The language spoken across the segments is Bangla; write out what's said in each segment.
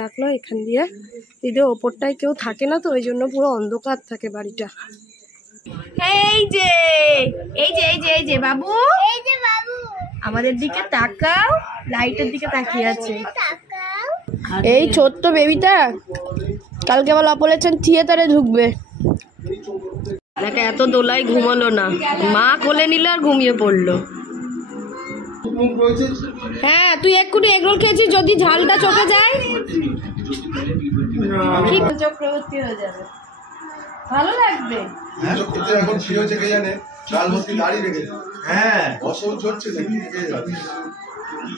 রাখলো এখান দিয়ে দিদি ওপরটায় কেউ থাকে না তো ওই জন্য পুরো অন্ধকার থাকে বাড়িটা। এই যে এই যে এই যে এই যে বাবু, এই যে বাবু আমাদের দিকে তাকাও, লাইটের দিকে তাকিয়ে আছে। এই ছোট্ট বেবিটা কালকে বলা বলেছেন থিয়েটারে ঢুকবে। দেখো এত দোলায় ঘুমালো না, মা কোলে নিল আর ঘুমিয়ে পড়লো। হ্যাঁ তুই এক্ষুনি এগরোল খেয়েছিস, যদি ঝালটা চোখে যায় ঠিক চক্রবর্তী হয়ে যাবে, ভালো লাগবে।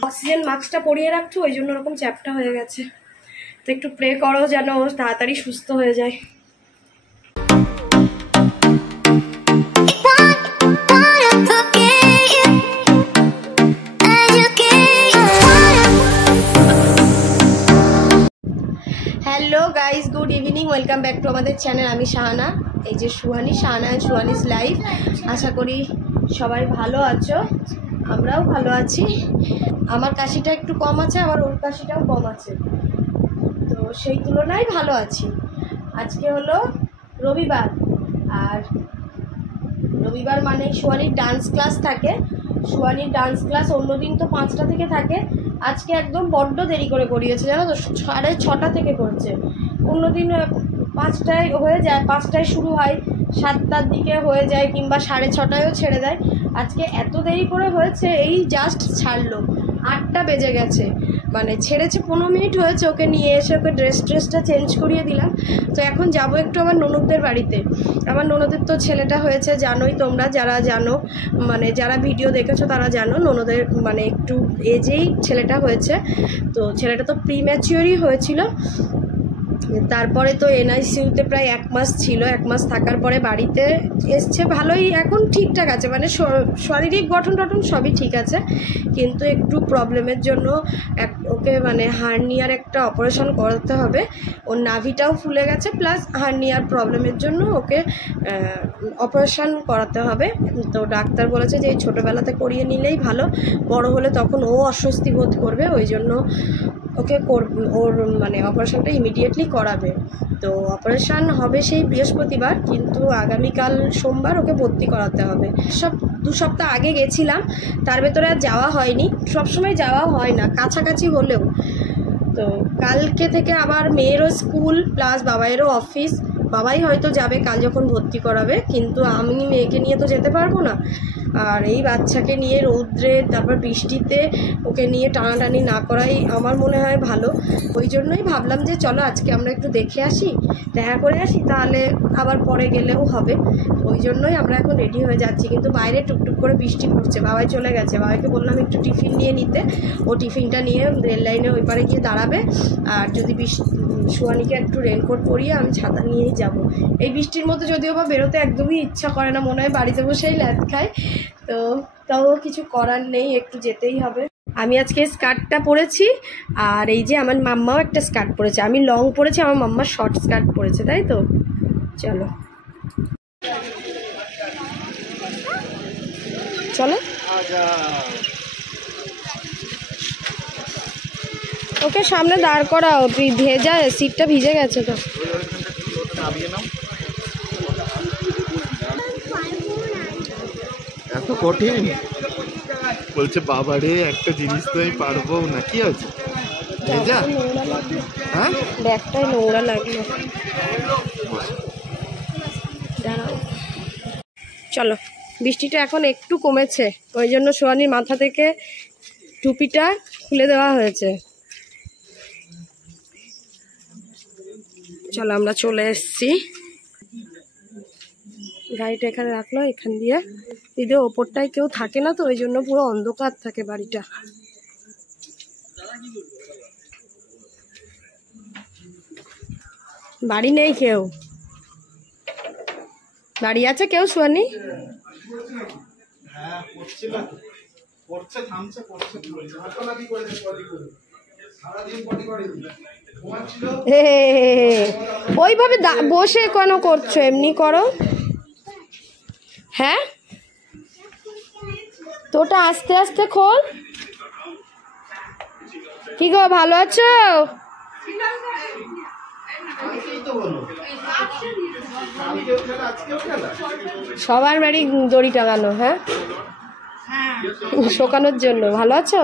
অক্সিজেন মাস্কটা পরিয়ে রাখছো ওই জন্য ওরকম চ্যাপটা হয়ে গেছে, তো একটু প্রে করো যেন তাড়াতাড়ি সুস্থ হয়ে যায়। Hello guys, good evening, welcome back to আমাদের চ্যানেল। আমি শাহানা, এই যে সুহানি, শাহানা অ্যান্ড সুহানিস লাইফ। আশা করি সবাই ভালো আছো, আমরাও ভালো আছি। আমার কাশিটা একটু কম আছে, আবার ওর কাশিটাও কম আছে, তো সেই তুলনায় ভালো আছি। আজকে হলো রবিবার, আর রবিবার মানে সুহানির ডান্স ক্লাস থাকে। সুহানির ডান্স ক্লাস অন্যদিন তো 5টা থেকে থাকে, আজকে একদম বড্ড দেরি করে করিয়েছে জানো তো, 6:30 থেকে করছে। অন্যদিন 5টায় হয়ে যায়, 5টায় শুরু হয়, 7টার দিকে হয়ে যায়, কিংবা 6:30টায়ও ছেড়ে দেয়। আজকে এত দেরি করে হয়েছে, এই জাস্ট ছাড়লো, 8টা বেজে গেছে, মানে ছেড়েছে 15 মিনিট হয়েছে। ওকে নিয়ে এসে ওকে ড্রেসটা চেঞ্জ করিয়ে দিলাম। তো এখন যাব একটু আমার ননদদের বাড়িতে। আমার ননদের তো ছেলেটা হয়েছে, জানোই তোমরা, যারা জানো মানে যারা ভিডিও দেখেছো তারা জানো, ননদের মানে একটু এজেই ছেলেটা হয়েছে। তো ছেলেটা তো প্রিম্যাচিওরই হয়েছিল। তারপরে তো এনআইসিইউতে প্রায় 1 মাস ছিল, 1 মাস থাকার পরে বাড়িতে এসছে। ভালোই, এখন ঠিকঠাক আছে, মানে শারীরিক গঠন সবই ঠিক আছে, কিন্তু একটু প্রবলেমের জন্য ওকে মানে হার্নিয়ার একটা অপারেশন করাতে হবে। ওর নাভিটাও ফুলে গেছে, প্লাস হার্নিয়ার প্রবলেমের জন্য ওকে অপারেশন করাতে হবে। তো ডাক্তার বলেছে যে এই ছোটোবেলাতে করিয়ে নিলেই ভালো, বড় হলে তখন ও অস্বস্তি বোধ করবে, ওই জন্য ওকে ওর মানে অপারেশনটা ইমিডিয়েটলি করাবে। তো অপারেশন হবে সেই বৃহস্পতিবার, কিন্তু আগামীকাল সোমবার ওকে ভর্তি করাতে হবে। 2 সপ্তাহ আগে গেছিলাম, তার ভেতরে আর যাওয়া হয়নি, সবসময় যাওয়া হয় না কাছাকাছি হলেও। তো কালকে থেকে আবার মেয়েরও স্কুল প্লাস বাবাইয়েরও অফিস, বাবাই হয়তো যাবে কাল যখন ভর্তি করাবে, কিন্তু আমি মেয়েকে নিয়ে তো যেতে পারবো না। আর এই বাচ্চাকে নিয়ে রৌদ্রে তারপর বৃষ্টিতে ওকে নিয়ে টানাটানি না করাই আমার মনে হয় ভালো। ওই জন্যই ভাবলাম যে চলো আজকে আমরা একটু দেখে আসি, দেখা করে আসি, তাহলে আবার পরে গেলেও হবে। ওই জন্যই আমরা এখন রেডি হয়ে যাচ্ছি, কিন্তু বাইরে টুকটুক করে বৃষ্টি পড়ছে। বাবাই চলে গেছে, বাবাইকে বললাম একটু টিফিন নিয়ে নিতে, ও টিফিনটা নিয়ে রেল লাইনে ওই পারে গিয়ে দাঁড়াবে। আর যদি সুহানিকে একটু রেনকোট পরিয়ে আমি ছাতা নিয়েই যাব। এই বৃষ্টির মধ্যে যদিও বা বেরোতে একদমই ইচ্ছা করে না, মনে হয় বাড়িতে বসেই ল্যাদ খায়, তো তাও কিছু করার নেই, একটু যেতেই হবে। আমি আজকে স্কার্টটা পরেছি, আর এই যে আমার মাম্মাও একটা স্কার্ট পরেছে। আমি লং পরেছি, আমার মাম্মা শর্ট স্কার্ট পরেছে, তাই তো। চলো চলো, ওকে সামনে দাঁড় করাও, ভেজা সিটটা ভিজে গেছে তো। এত কঠিন বলছে, বাবারে একটা জিনিস তো আমি পারবো না। কি আছে ভেজা? হ্যাঁ ব্যাগটাই নোংরা লাগলো। চলো, বৃষ্টিটা এখন একটু কমেছে, ওই জন্য সোহানির মাথা থেকে টুপিটা খুলে দেওয়া হয়েছে। চলো আমরা চলে এসছি, গাড়িটা এখানে রাখলো এখান দিয়ে দিদি ওপরটায় কেউ থাকে না তো ওই জন্য পুরো অন্ধকার থাকে বাড়িটা। বাড়ি নেই কেউ, বাড়ি আছে কেউ সুহানি? ওইভাবে বসে কেন করছো, এমনি করো। হ্যাঁ তোটা আস্তে আস্তে খোল। কি গো ভালো আছো? সবার বাড়ি দড়ি টাঙানো, হ্যাঁ শোকানোর জন্য। ভালো আছো?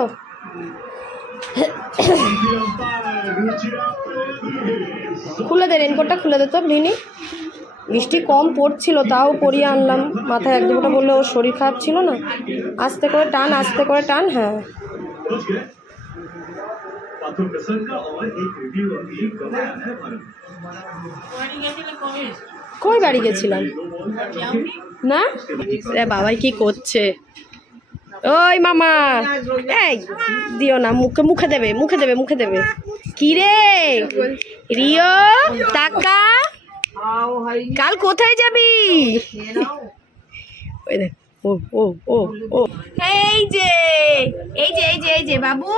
খুলে দে, রেনকোটটা খুলে দে তো রিনি। বৃষ্টি কম পড়ছিল তাও পরিয়ে আনলাম, মাথায় এক দুটা বললে ওর শরীর খারাপ ছিল না। আস্তে করে টান, আস্তে করে টান। হ্যাঁ কই বাড়ি গেছিলাম না। বাবাই কি করছে? ওই মামা, এই দিও না, মুখে মুখে দেবে, মুখে দেবে, মুখে দেবে। কি রে রিও, টাকা কাল কোথায় যাবি? ও ও ও ও এই যে এই যে এই যে এই যে বাবু,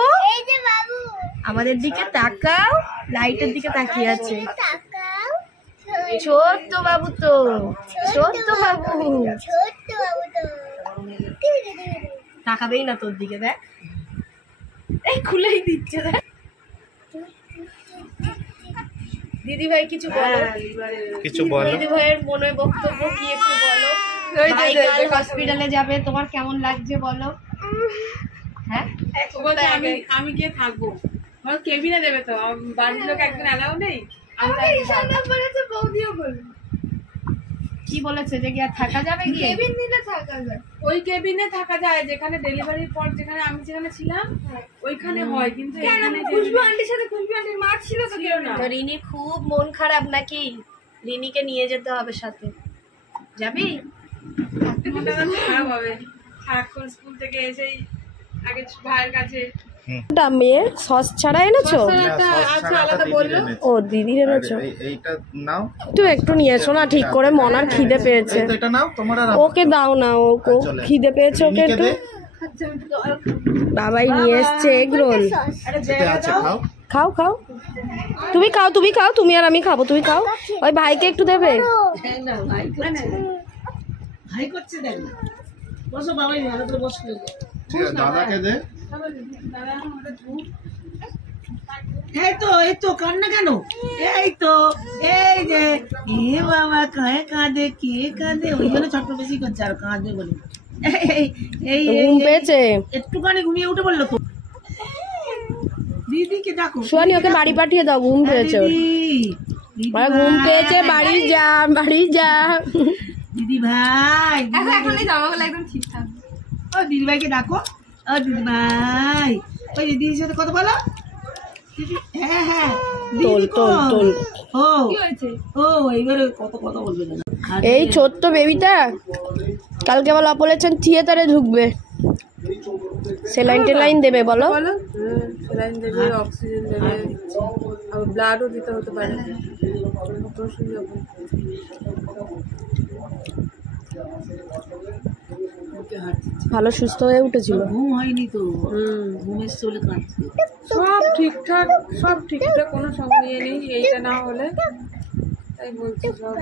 আমাদের দিকে তাকাও, লাইটের দিকে তাকিয়ে আছে। ছোট্ট বাবু তো, ছোট্ট বাবু, তাকাবেই না তোর দিকে। দেখ এই খুলেই দিচ্ছে। দেখ দিদি ভাই কিছু বলো, কিছু বলো। দিদি ভাইয়ের মনে বক্তব্য কি একটু বলো। হসপিটালে যাবে, তোমার কেমন লাগছে বলো? হ্যাঁ আমি গিয়ে থাকবো, আমার কেবিনে দেবে তো, বাড়ির লোক একজন অ্যালাউ নেই। কি বলেছে যে গিয়ে থাকা যাবে? কেবিন নিলে থাকা যায়, ওই কেবিনে থাকা যায় যেখানে ডেলিভারির পর, যেখানে আমি যেখানে ছিলাম ওইখানে হয়, কিন্তু খুশবু আন্টির সাথে খুশবু আন্টির মা ছিল তো কেউ না। রিনি খুব মন খারাপ নাকি? রিনিকে নিয়ে যেতে হবে সাথে, যাবি? মনটা খারাপ হবে, সারাক্ষণ স্কুল থেকে এসেই আগে ভাইয়ের কাছে। মেয়ে সস ছাড়া এনেছো? আলাদা বললো ও দিদির এনেছো। এইটা নাও, তুই একটু নিয়ে এসো না ঠিক করে, মনার খিদে পেয়েছে। এটা নাও, তোমার আর ওকে দাও না, ও খিদে পেয়েছে ওকে একটু। বাবাই নিয়ে এসছে এগ রোল। আছে, খাও। খাও খাও, তুমি খাও, তুমি খাও, তুমি আর আমি খাবো, তুমি খাও। ওই ভাইকে একটু দেবে। ভাই করছে দেখ না, বসো বাবাই ভালো করে বসো। ঠিক আছে, দাদাকে দে। এই তো কান্না কেন? এই তো এই যে এ বাবা কাঁদে, কে কাঁদে, ওই জন্য ছোট্ট বেশি করছে আর কাঁদে বলে। এই ঘুম পেয়েছে, একটুখানি ঘুমিয়ে উঠে বললো তো। দিদিকে ডাকো, সোয়ানি ওকে বাড়ি পাঠিয়ে দাও, ঘুম পেয়েছে ওর। ঘুম পেয়েছে, বাড়ি যা, বাড়ি যা। দিদি ভাই এখন এই জামাগুলো একদম ঠিকঠাক। ও দিদি ভাইকে ডাকো, ও দিদি ভাই, ওই দিদির সাথে কথা বলো। হ্যাঁ হ্যাঁ তোল তোল তোল। ও ও এইবারে কত কথা বলবে না। এই ছোট্ট বেবিটা কালকে বলো বলেছেন থিয়েটারে ঢুকবে, সেলাইন টেলাইন দেবে বলো। সেলাইন দেবে, অক্সিজেন দেবে, আর ব্লাডও দিতে হতে পারে। ভালো সুস্থ হয়ে উঠেছিল। ঘুম হয়নি তো, ঘুমের চলে কাঁদছে। সব ঠিকঠাক, সব ঠিকঠাক, কোনো সমস্যা নেই। এইটা না হলে তাই বলছি সব।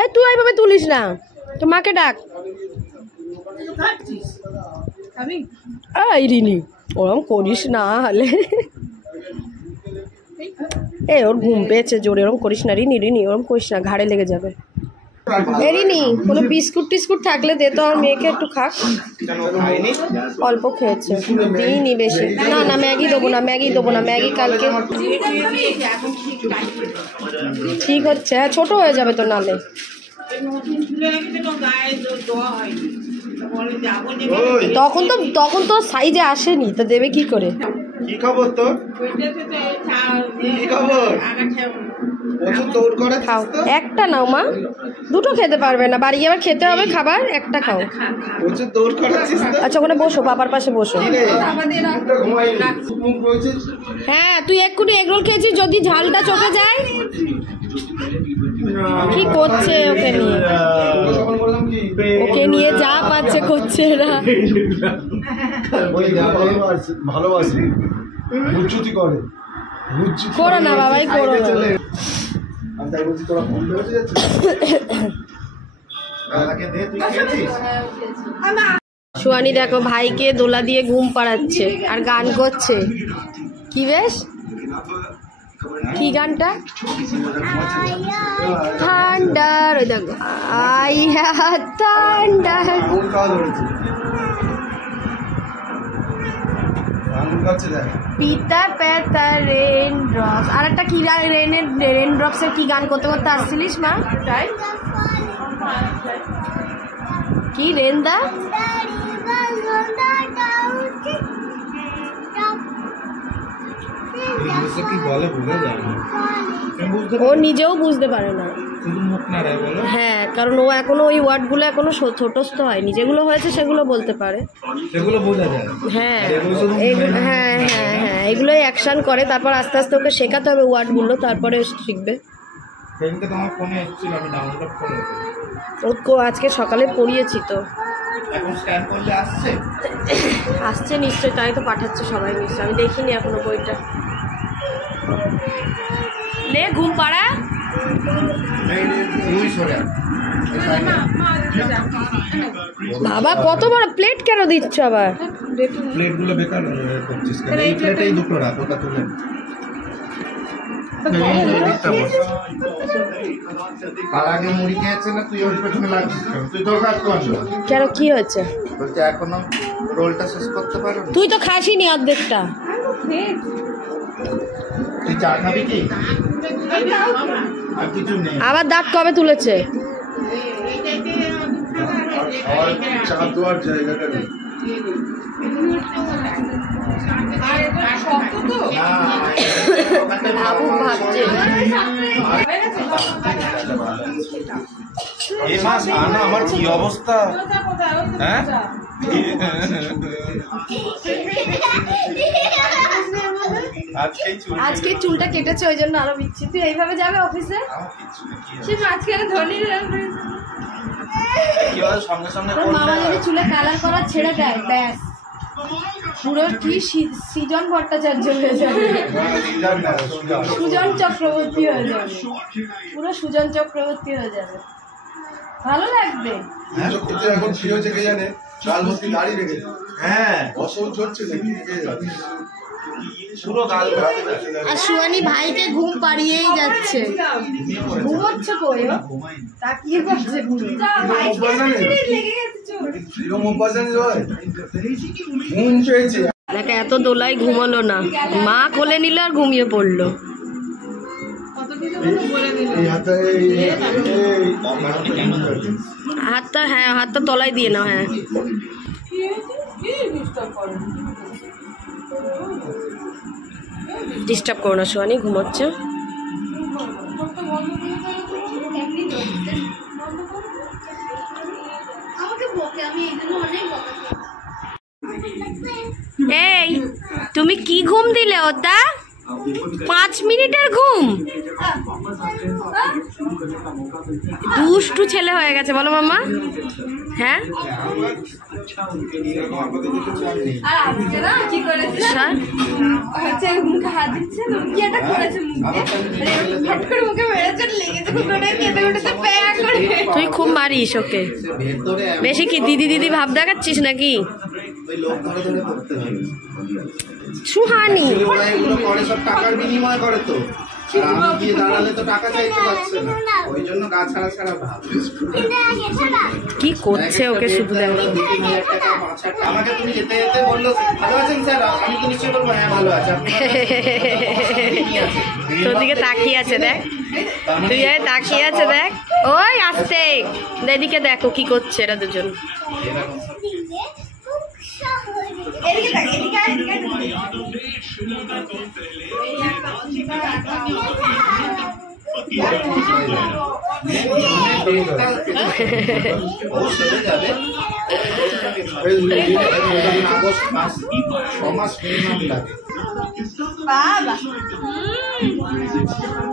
এই তুই এইভাবে তুলিস না, তো মাকে ডাক। আমি এই রিনি ওরম করিস না হলে। এই ওর ঘুম পেয়েছে জোরে, ওরম করিস না রিনি, রিনি ওরম করিস না, ঘাড়ে লেগে যাবে। এই রিনি কোনো বিস্কুট টিস্কুট থাকলে দে তো, আমার মেয়েকে একটু খাক। অল্প খেয়েছে, দিইনি বেশি। না না ম্যাগি দেবো না, ম্যাগি দেবো না, ম্যাগি কালকে ঠিক হচ্ছে। হ্যাঁ ছোট হয়ে যাবে তো নালে। তখন তো সাইজে আসেনি তো দেবে কি করে? কি খবর তোর? কি খবর? প্রচুর দৌড় করে খাও, একটা নাও মা, দুটো খেতে পারবে না, বাড়ি আবার খেতে হবে খাবার, একটা খাও। প্রচুর দৌড় করাচ্ছিস তো। আচ্ছা ওখানে বসো, বাবার পাশে বসো। হ্যাঁ তুই এক্ষুনি এগরোল খেয়েছিস, যদি ঝালটা চোখে যায়। কি করছে ওকে নিয়ে? ওকে নিয়ে যা পাচ্ছে করছে না। ভালোবাসি উচ্চতি করে, করো না বাবাই, করো না। আমি তাই বলছি তোরা ফোন করে যাচ্ছিস, দাদাকে দে, তুই খেয়েছিস? সুয়ানি দেখো ভাইকে দোলা দিয়ে ঘুম পাড়াচ্ছে আর গান করছে। কি বেশ কি গানটা ঠান্ডার ওই দেখো আইয়া ঠান্ডার পিতা পেতা রেন ড্রপস আর একটা কি রেন ড্রপসের কি গান করতে করতে আসছিলিস মা কি রেন্দা ও নিজেও বুঝতে পারে না হ্যাঁ কারণ ও এখনো ওই ওয়ার্ডগুলো এখনো ছোটস্থ হয়নি যেগুলো হয়েছে সেগুলো বলতে পারে হ্যাঁ হ্যাঁ হ্যাঁ হ্যাঁ এগুলোই অ্যাকশন করে তারপর আস্তে আস্তে ওকে শেখাতে হবে ওয়ার্ডগুলো তারপরে শিখবে ও আজকে সকালে পড়িয়েছি তো আসছে নিশ্চয়ই তাই তো পাঠাচ্ছে সবাই নিশ্চয় আমি দেখিনি এখনো বইটা লে ঘুম পাড়া বাবা কত বড় প্লেট কেন দিচ্ছ আবার প্লেটগুলো বেকার করছিস কেন এই প্লেটেই দুটো রাখ ওটা তুলে তার আগে মুড়ি খেয়েছে না তুই ওর পেছনে লাগছিস তুই তোর কাজ কর কেন কি হয়েছে বলতে এখনো রোলটা শেষ করতে পারো তুই তো খাসিনি অর্ধেকটা তুই চা খাবি কি আর কিছু নেই আবার দাঁত কবে তুলেছে আর চা দেওয়ার জায়গাটা নেই ভাবছে এই মাস আনা আমার কি অবস্থা হ্যাঁ আজকে চুলটা কেটেছে ওই জন্য আরো বিচ্ছি তুই এইভাবে যাবে অফিসে সে মাঝখানে ধনী মামা যদি চুলে কালার করা ছেড়ে দেয় ব্যাস পুরো কি সৃজন ভট্টাচার্য হয়ে যাবে সুজন চক্রবর্তী হয়ে যাবে পুরো সুজন চক্রবর্তী হয়ে যাবে ভালো লাগবে এখন কি হচ্ছে কে জানে লাল ভর্তি গাড়ি রেখেছে হ্যাঁ অসহ্য হচ্ছে পুরো গাল আর সুয়ানি ভাইকে ঘুম পাড়িয়েই যাচ্ছে ঘুমোচ্ছে কই তাকিয়ে পাচ্ছে দেখে এত দোলাই ঘুমালো না মা কোলে নিল আর ঘুমিয়ে পড়লো হাতটা হ্যাঁ হাতটা তলায় দিয়ে নাও হ্যাঁ ডিস্টার্ব করো না সোয়ানি ঘুমোচ্ছে এই তুমি কি ঘুম দিলে ওটা 5 মিনিটের ঘুম দুষ্টু ছেলে হয়ে গেছে বলো মামা হ্যাঁ তুই খুব মারিস ওকে বেশি কি দিদি দিদি ভাব দেখাচ্ছিস নাকি সুহানি সব টাকার বিনিময় করে তো দাঁড়ালে তো টাকা চাইতে পারছে না ওই জন্য গাছ ছাড়া ছাড়া কি করছে ওকে শুধু দেখো আমাকে তুমি যেতে যেতে বললো ভালো আছেন স্যার আমি তো নিশ্চয় বলবো হ্যাঁ ভালো আছে তোর দিকে তাকিয়ে আছে দেখ তুই তাকিয়ে আছে দেখ ওই আসতে এদিকে দেখো কি করছে এরা দুজন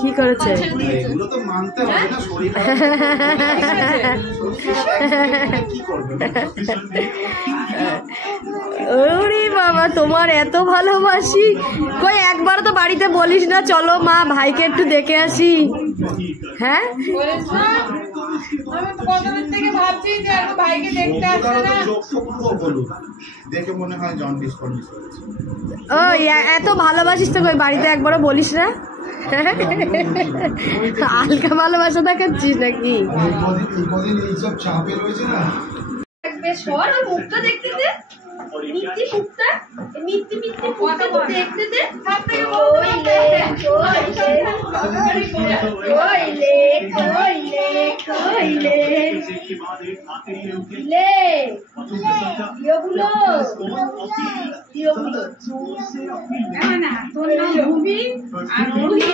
কি করেছে এগুলো তো মানতে হবে না শরীর কি করবে ওরে বাবা তোমার এত ভালোবাসি কই একবার তো বাড়িতে বলিস না চলো মা ভাইকে একটু দেখে আসি হ্যাঁ থেকে ভাবছি যে আর ভাইকে দেখতে আসছে না। দেখে মনে হয় জন্ডিস ফন্ডিস হয়েছে। ও এত ভালোবাসিস তো কই বাড়িতে একবারও বলিস না? হালকা ভালোবাসা দেখাচ্ছিস নাকি? এইসব চাপে রয়েছে না। মুখটা দেখতে দে, মিথ্যি মুখটা, মিথ্যি মিথ্যি মুখটা তো দেখতে দে। কইলে লে ইয়োগুলো না তোর নাম রুবি আর রুহি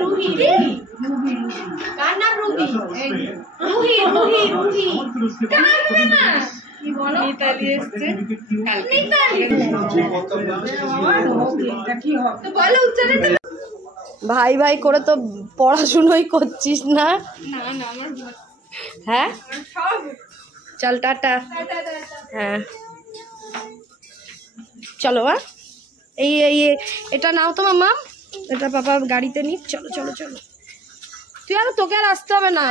রুহি কার নাম রুবি? রুহি রুহি রুহি কাঁদবে না কি বলো? মিতালি এসছে, মিতালি কি হবে তো বলো উচ্চারণ। ভাই ভাই করে তো পড়াশুনোই করছিস না? না আমার হ্যাঁ চল টাটা। হ্যাঁ চলো এই এই এটা নাও তো মামা, এটা পাপা গাড়িতে নি। চলো চলো চলো, তুই আর তোকে আর আসতে হবে না।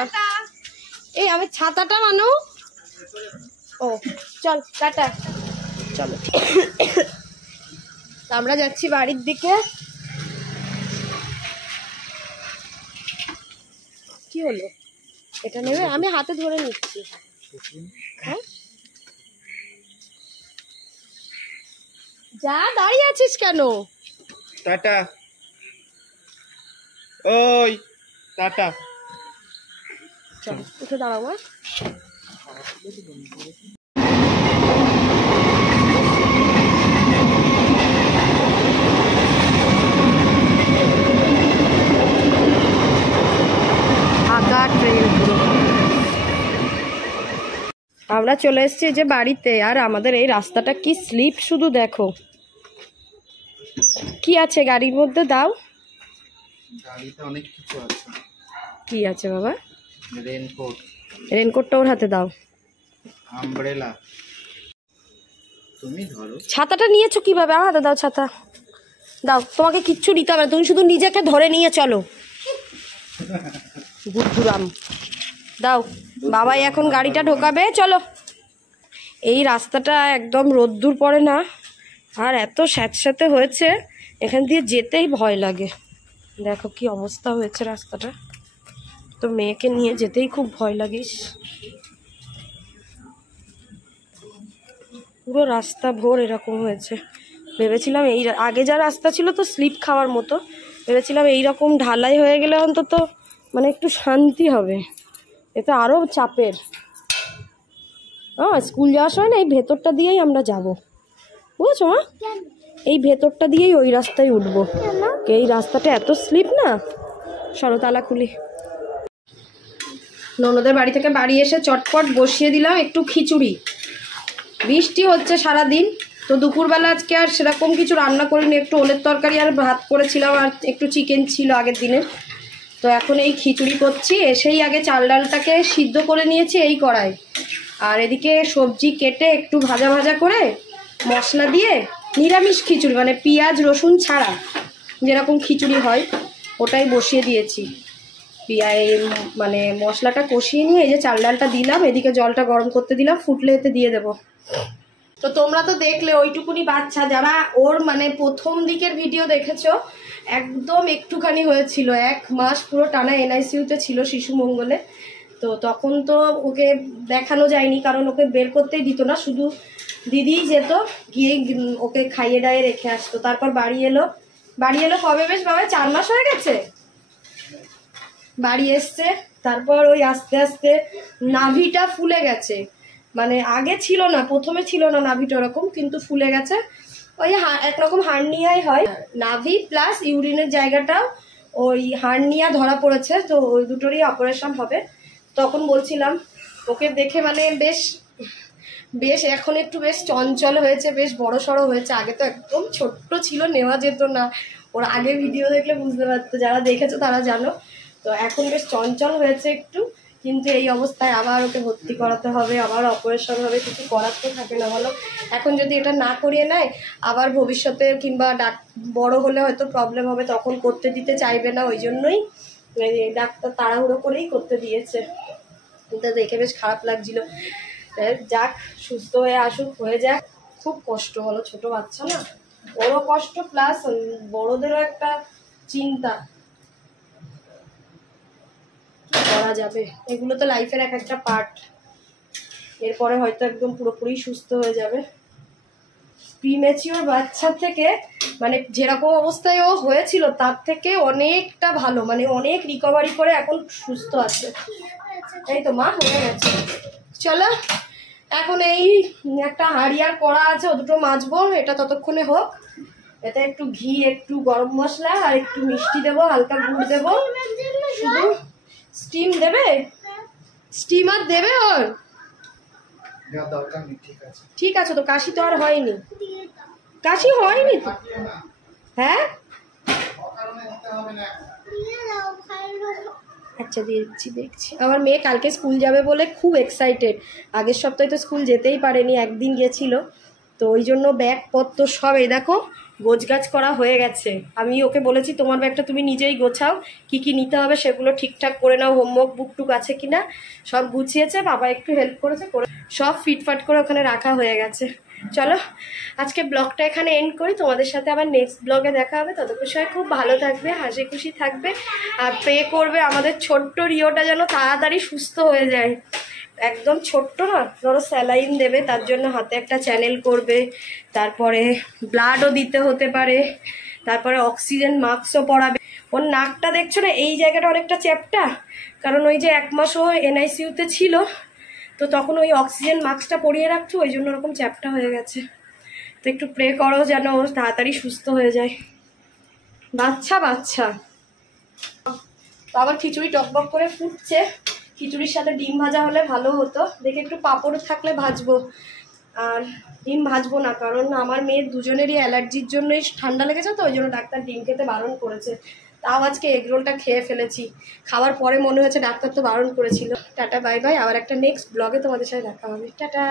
এই আমি ছাতাটা মানু। ও চল টাটা চলো। আমরা যাচ্ছি বাড়ির দিকে। কি হলো এটা নেবে? আমি হাতে ধরে নিচ্ছি। হ্যাঁ যা, দাঁড়িয়ে আছিস কেন? টাটা। ওই টাটা। চল উঠে দাঁড়াও। আমরা চলে এসেছি যে বাড়িতে, আর আমাদের এই রাস্তাটা কি স্লিপ শুধু দেখো। কি আছে গাড়ির মধ্যে দাও? গাড়িতে অনেক কিছু আছে। কি আছে বাবা? রেনকোট। রেনকোটটা ওর হাতে দাও। আমব্রেলা। তুমি ধরো। ছাতাটা নিয়েছো কিভাবে? আমার হাতে দাও ছাতা। দাও, তোমাকে কিচ্ছু নিতে হবে না, তুমি শুধু নিজেকে ধরে নিয়ে চলো। বুদ্ধুরাম দাও, বাবাই এখন গাড়িটা ঢোকাবে। চলো। এই রাস্তাটা একদম রোদ্দুর পড়ে না, আর এত স্যাঁতস্যাঁতে হয়েছে, এখান দিয়ে যেতেই ভয় লাগে। দেখো কি অবস্থা হয়েছে রাস্তাটা, তো মেয়েকে নিয়ে যেতেই খুব ভয় লাগিস। পুরো রাস্তা ভোর এরকম হয়েছে। ভেবেছিলাম এই আগে যা রাস্তা ছিল তো স্লিপ খাওয়ার মতো, ভেবেছিলাম এইরকম ঢালাই হয়ে গেলে অন্তত মানে একটু শান্তি হবে, এতে আরও চাপের। স্কুল যাওয়ার সময় না এই ভেতরটা দিয়েই আমরা যাব, বুঝেছো মা? এই ভেতরটা দিয়েই ওই রাস্তায় উঠবো। এই রাস্তাটা এত স্লিপ না। সরতালা খুলি। ননদের বাড়ি থেকে বাড়ি এসে চটপট বসিয়ে দিলাম একটু খিচুড়ি। বৃষ্টি হচ্ছে সারাদিন, তো দুপুরবেলা আজকে আর সেরকম কিছু রান্না করিনি, একটু ওলের তরকারি আর ভাত করেছিলাম, আর একটু চিকেন ছিল আগের দিনের। তো এখন এই খিচুড়ি করছি। এসেই আগে চাল ডালটাকে সিদ্ধ করে নিয়েছি এই কড়াই, আর এদিকে সবজি কেটে একটু ভাজা ভাজা করে মশলা দিয়ে নিরামিষ খিচুড়ি, মানে পেঁয়াজ রসুন ছাড়া যেরকম খিচুড়ি হয় ওটাই বসিয়ে দিয়েছি। মানে মশলাটা কষিয়ে নিয়ে এই যে চাল ডালটা দিলাম, এদিকে জলটা গরম করতে দিলাম, ফুটলে এতে দিয়ে দেবো। তো তোমরা তো দেখলে ওইটুকুনি বাচ্চা, যারা ওর মানে প্রথম দিকের ভিডিও দেখেছো, একদম একটুখানি হয়েছিল, 1 মাস পুরো টানা NICU-তে ছিল শিশু মঙ্গলে। তো তখন তো ওকে দেখানো যায়নি, কারণ ওকে বের করতেই দিত না, শুধু দিদি যেত গিয়ে ওকে খাইয়ে দাইয়ে রেখে আসতো। তারপর বাড়ি এলো কবে বেশ বাবা 4 মাস হয়ে গেছে বাড়ি এসছে। তারপর ওই আস্তে আস্তে নাভিটা ফুলে গেছে, মানে আগে ছিল না, প্রথমে ছিল না নাভিটা ওরকম, কিন্তু ফুলে গেছে। ওই একরকম হার্নিয়াই হয়, নাভি প্লাস ইউরিনের জায়গাটাও ওই হার্নিয়া ধরা পড়েছে, তো ওই দুটোরই অপারেশন হবে। তখন বলছিলাম ওকে দেখে মানে বেশ এখন একটু বেশ চঞ্চল হয়েছে, বেশ বড় সড়ো হয়েছে। আগে তো একদম ছোট্ট ছিল, নেওয়া যেত না। ওর আগে ভিডিও দেখলে বুঝতে পারতো, যারা দেখেছো তারা জানো। তো এখন বেশ চঞ্চল হয়েছে একটু, কিন্তু এই অবস্থায় আবার ওকে ভর্তি করাতে হবে, আবার অপারেশন হবে, কিছু করার তো থাকে না বলো। এখন যদি এটা না করিয়ে নেয় আবার ভবিষ্যতে কিংবা বড় হলে হয়তো প্রবলেম হবে, তখন করতে দিতে চাইবে না। ওই জন্যই ডাক্তার তাড়াহুড়ো করেই করতে দিয়েছে। কিন্তু দেখে বেশ খারাপ লাগছিল। যাক, সুস্থ হয়ে আসুক, হয়ে যাক। খুব কষ্ট বলো, ছোট বাচ্চা না, বড় কষ্ট প্লাস বড়দেরও একটা চিন্তা। কি করা যাবে, এগুলো তো লাইফের এক একটা পার্ট। এরপরে হয়তো একদম পুরোপুরি সুস্থ হয়ে যাবে। প্রিম্যাচিওর বাচ্চার থেকে মানে যেরকম অবস্থায় ও হয়েছিল তার থেকে অনেকটা ভালো, মানে অনেক রিকভারি করে এখন সুস্থ আছে। এই তো মা হয়ে গেছে। চলো এখন এই একটা হাঁড়িয়ার কড়া আছে, ও দুটো মাজবো, এটা ততক্ষণে হোক। এতে একটু ঘি, একটু গরম মশলা আর একটু মিষ্টি দেবো, হালকা গুড় দেবো। শুধু স্টিম দেবে, স্টিমার দেবে ওর? ঠিক আছে তো, কাশি তো আর হয়নি, কাশি হয়নি তো। হ্যাঁ আচ্ছা দেখছি দেখছি। আমার মেয়ে কালকে স্কুল যাবে বলে খুব এক্সাইটেড। আগের সপ্তাহে তো স্কুল যেতেই পারেনি, একদিন গেছিল, তো ওই জন্য ব্যাগপত্র সব এই দেখো গোছগাছ করা হয়ে গেছে। আমি ওকে বলেছি তোমার ব্যাগটা তুমি নিজেই গোছাও, কি কি নিতে হবে সেগুলো ঠিকঠাক করে নাও, হোমওয়ার্ক বুকটুক আছে কিনা সব গুছিয়েছে, বাবা একটু হেল্প করেছে, করে সব ফিটফাট করে ওখানে রাখা হয়ে গেছে। চলো আজকে ব্লগটা এখানে এন্ড করি, তোমাদের সাথে আবার নেক্সট ব্লগে দেখা হবে। ততক্ষণ সবাই খুব ভালো থাকবে, হাসি খুশি থাকবে, আর প্রে করবে আমাদের ছোট্ট রিওটা যেন তাড়াতাড়ি সুস্থ হয়ে যায়। একদম ছোট্ট না, ধরো স্যালাইন দেবে, তার জন্য হাতে একটা চ্যানেল করবে, তারপরে ব্লাডও দিতে হতে পারে, তারপরে অক্সিজেন মাস্কও পরাবে। ওর নাকটা দেখছো না, এই জায়গাটা অনেকটা চ্যাপ্টা, কারণ ওই যে 1 মাস ও NICU-তে ছিল, তো তখন ওই অক্সিজেন মাস্কটা পরিয়ে রাখতো, ওই জন্য ওরকম চ্যাপ্টা হয়ে গেছে। তো একটু প্রে করো যেন ও তাড়াতাড়ি সুস্থ হয়ে যায়। বাচ্চা বাচ্চা তো আবার খিচুড়ি টকবক করে ফুটছে, খিচুড়ির সাথে ডিম ভাজা হলে ভালো হতো। দেখে একটু পাঁপড় থাকলে ভাজবো, আর ডিম ভাজবো না, কারণ আমার মেয়ের দুজনেরই অ্যালার্জির জন্যই ঠান্ডা লেগেছে, তো ওই জন্য ডাক্তার ডিম খেতে বারণ করেছে। তাও আজকে এগরোলটা খেয়ে ফেলেছি, খাওয়ার পরে মনে হচ্ছে ডাক্তার তো বারণ করেছিল। টাটা বাই বাই, আবার একটা নেক্সট ব্লগে তোমাদের সাথে দেখা হবে। টাটা।